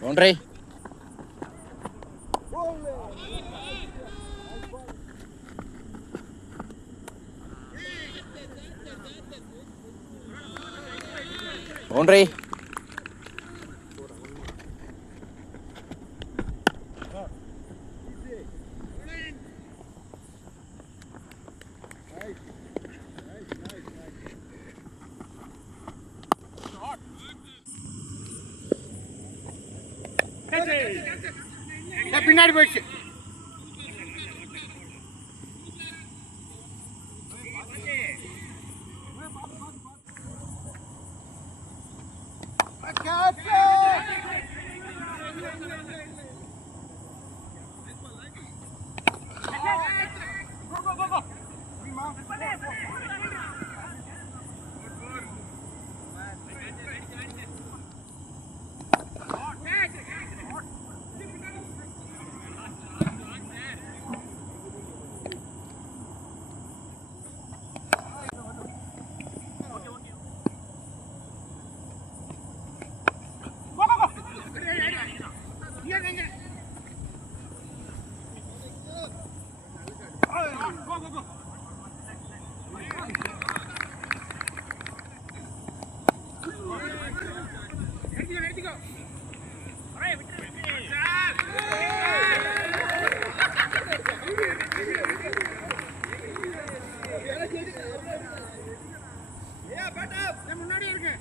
Boundary. Boundary. பின்னாடி போயிடுச்சு. முன்னாடி இருக்கு.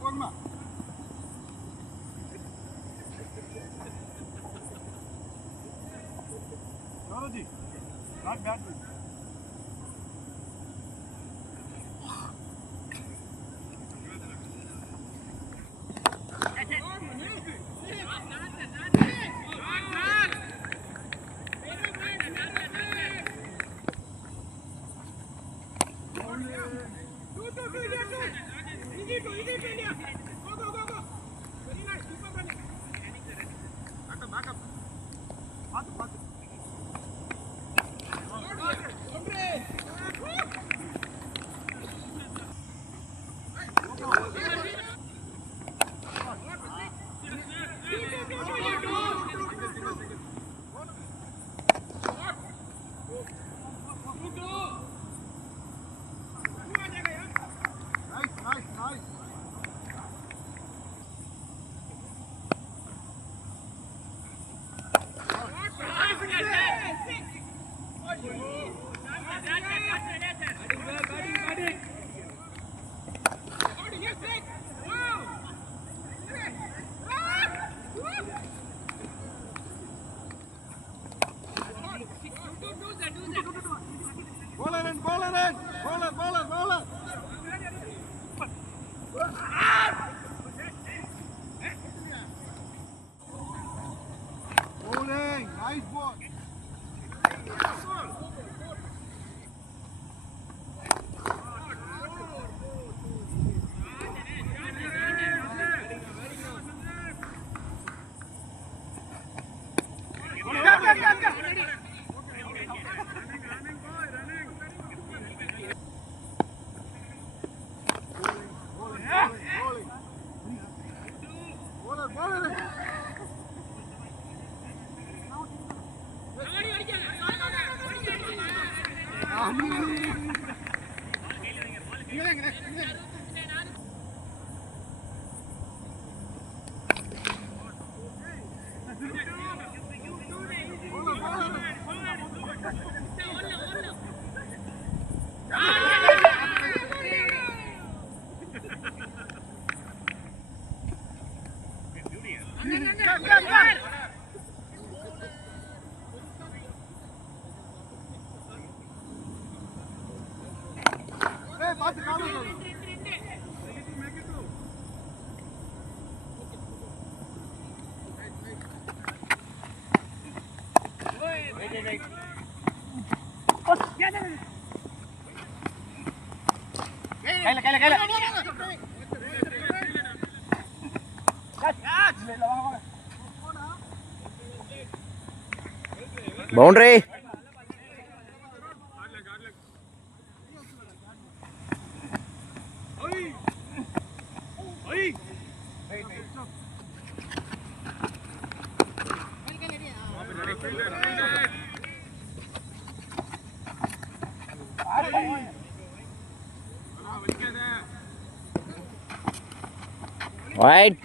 Forma. Georgie, not bad. Bowler. Bowling, nice ball. Boundary. Wide.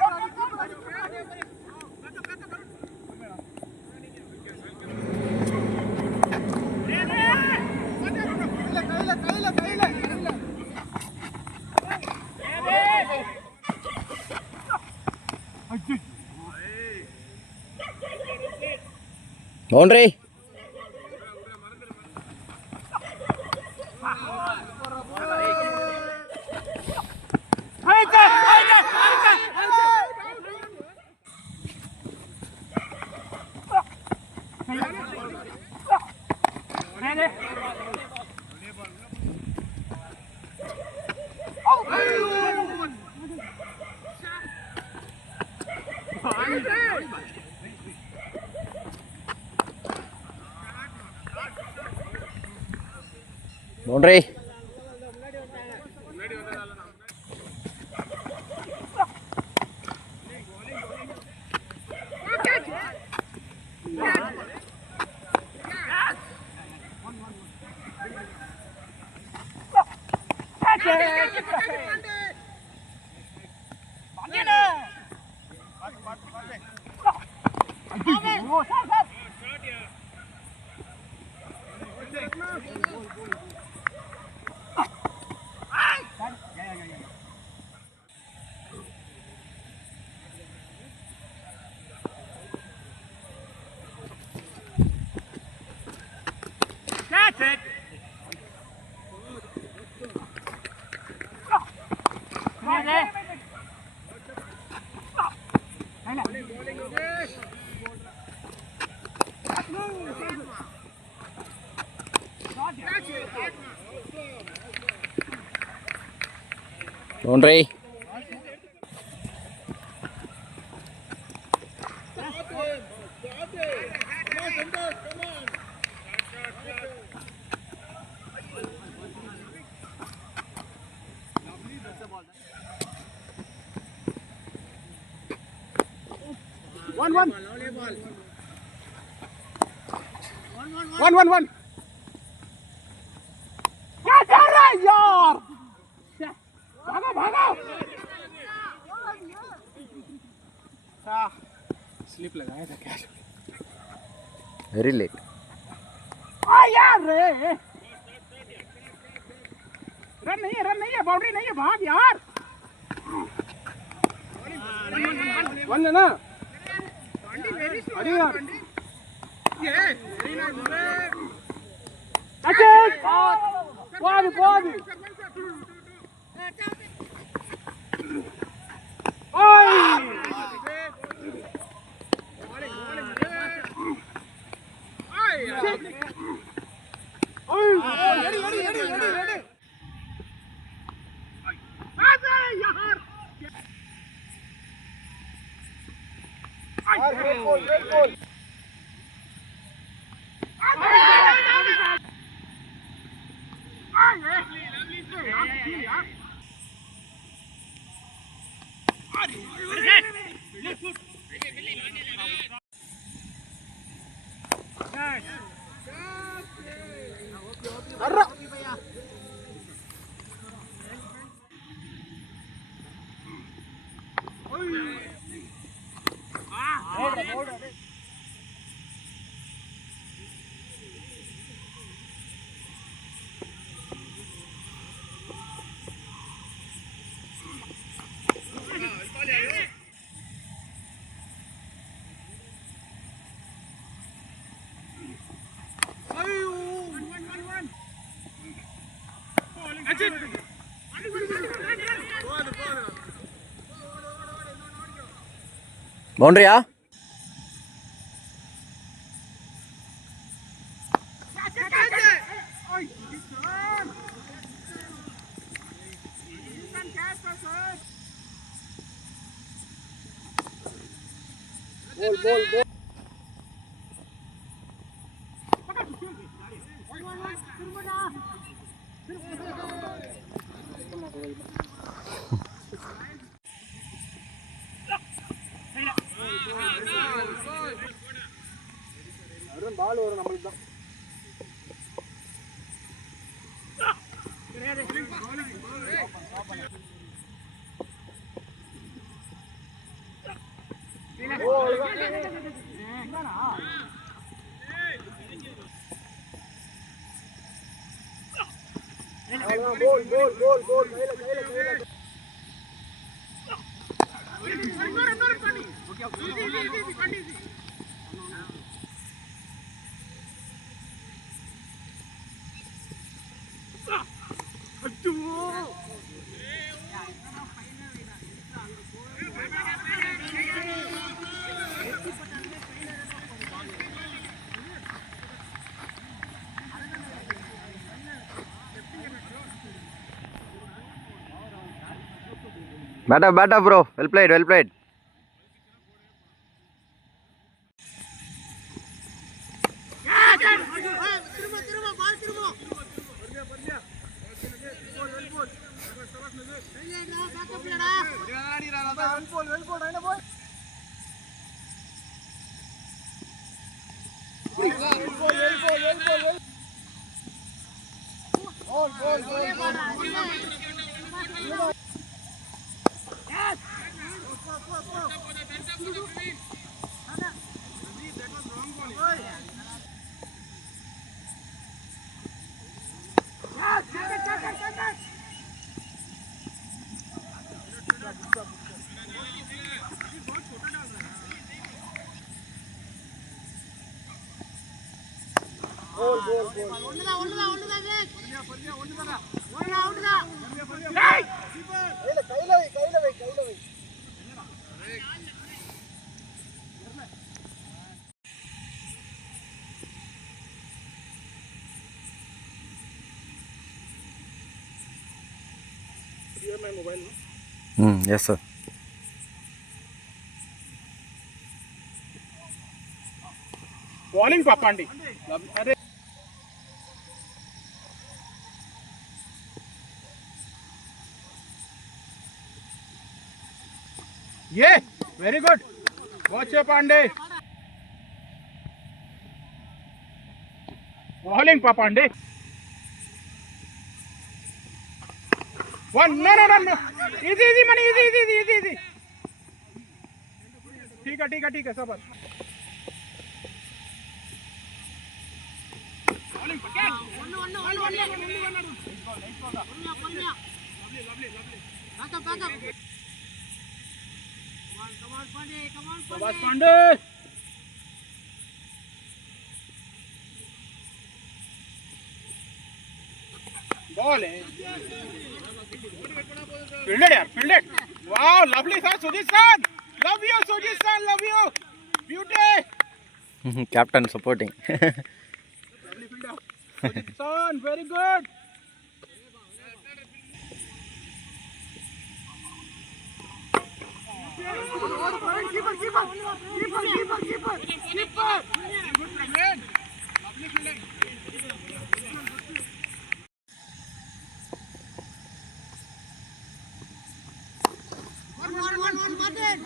Boundary. Boundary. Boundary. One. क्या कर रहा है यार? भागो. स्लिप लगाया था क्या? Very late. यार रे. रन नहीं है, बाउंड्री नहीं है, भाग यार. वन है ना? अरे यार. Pode. Great goal. బౌండరీయా? அருண் பால் வரும் நம்மளுக்கு தான். Batter, bro. Well played, well played. Yes, sir. Bowling Papandi. Yeah, very good. Watch your Pandey. Bowling Papandi. One, no. Easy, money, easy. ठीक है, सब. Come on, Pandey. Ball. Field it. Wow, lovely sir, Sujit sir. Love you, Sujit sir, love you. Beauty. Captain supporting. Lovely fielder. Sujit son, very good. Keeper. Good man. Lovely fielding. One. One, Martin.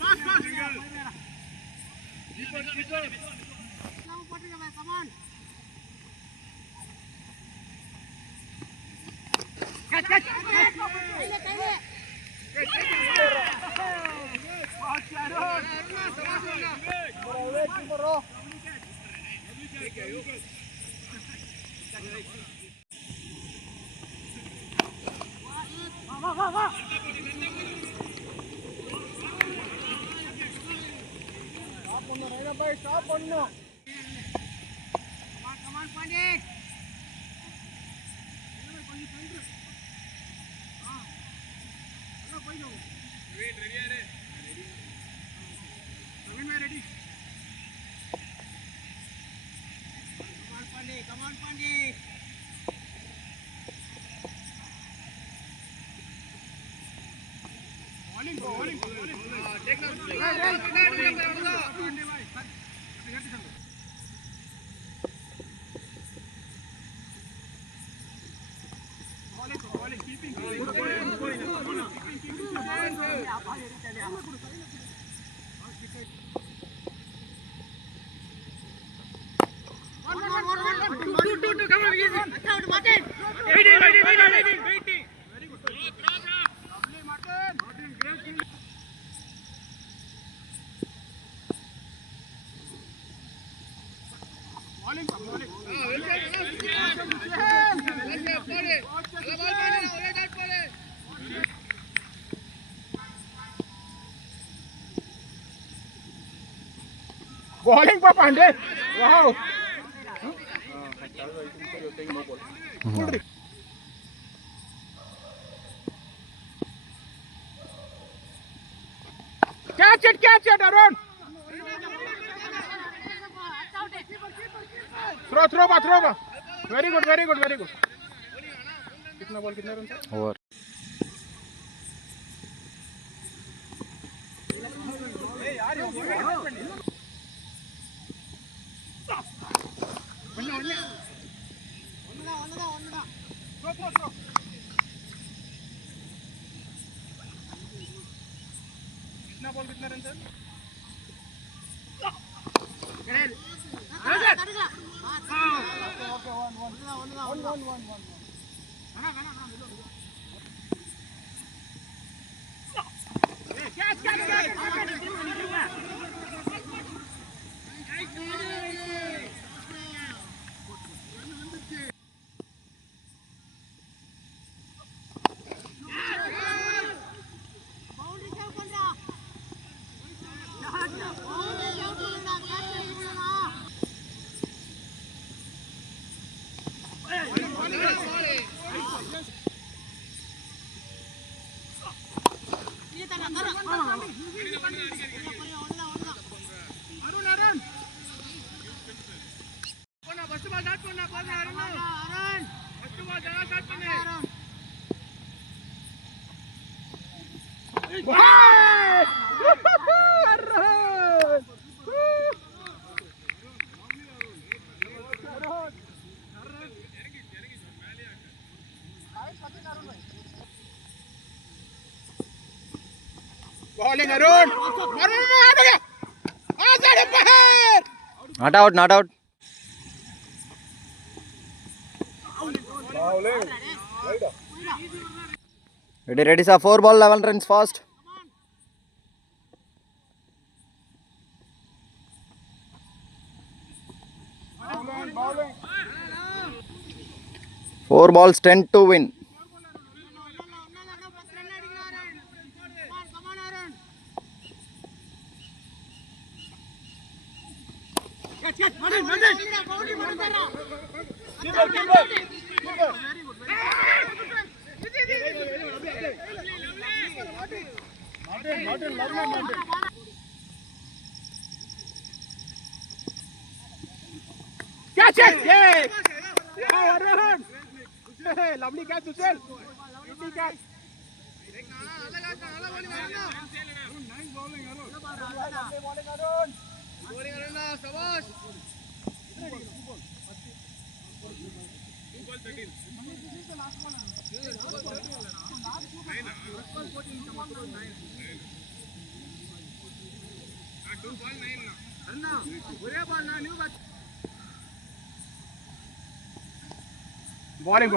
Fast. Keeper. Come on. Bowling pa Pandey. Wow. Catch it, Arun. Throw ba. Very good. कितना ball कितना run था? Over. कितना ball कितना run था? Bowling Arun. Arun out हो गया. आजाद बाहर. Not out, not out. Ready, sir. 4 ball, 11 runs fast. Bowling. 4 balls, 10 to win. Catch it! Yay! Wow, Arun! Hey, lovely catch, Sushil. Beauty catch. Bowling.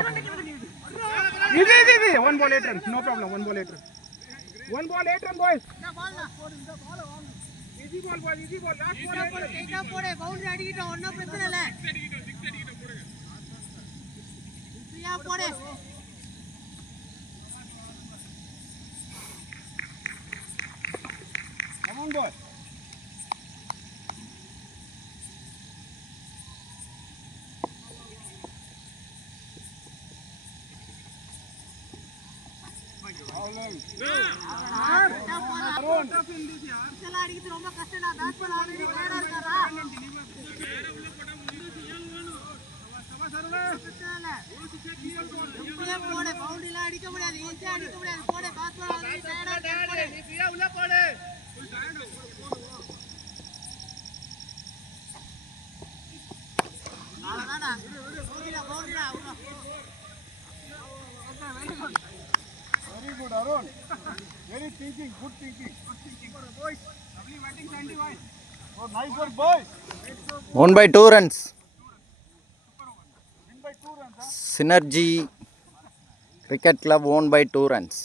Easy. 1 ball 8 runs. No problem. 1 ball 8 runs. 1 ball 8 runs, boys. Easy ball, boys. Easy ball. Last ball 8 runs. Boundary அடிக்கிட்டோம் ஒன்றும் பிரச்சனை இல்லை ஃப்ரீயா போடு Come on, boy. அடிக்கிறது ரொம்ப கஷ்டம்டா batsman already கிளியரா இருக்காரா போடு பவுண்டரிலாம் அடிக்க முடியாது ஈஸியா அடிக்க முடியாது போடு பேட்ஸ்மேன் ஆல்ரெடி கிளியரா இருக்காரு நீ ஃப்ரீயா உள்ள போடு அவ்வளவுதானா பவுண்டரிடா Very good, Arun. Very thinking, good thinking. Good thinking. Boys, lovely batting, Sandy, boys. Oh, nice work, boys. 1 by 2 runs. Win by 2 runs, huh? Synergy Cricket Club won by 2 runs.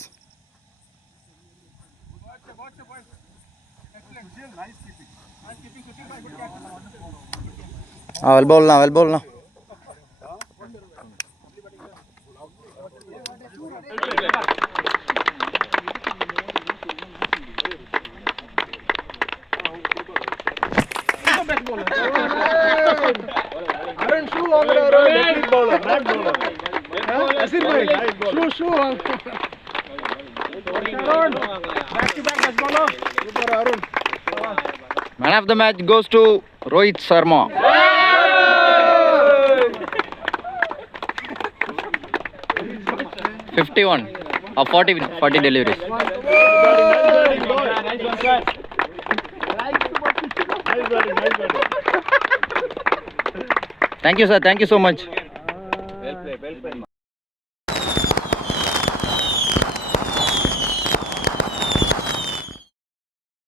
Watch, boys. Excellent, Jill. Nice keeping. Nice keeping, Sushil, boy. Good catch. Well ball now. Arun, shoe on the Arun. Big bowler, bad bowler. Asir bhai, shoe on. Arun, back to back best bowler. Super Arun. Man of the match goes to Rohit Sharma. 51 of 40 deliveries. Nice batting. Thank you, sir. Thank you so much. Well played.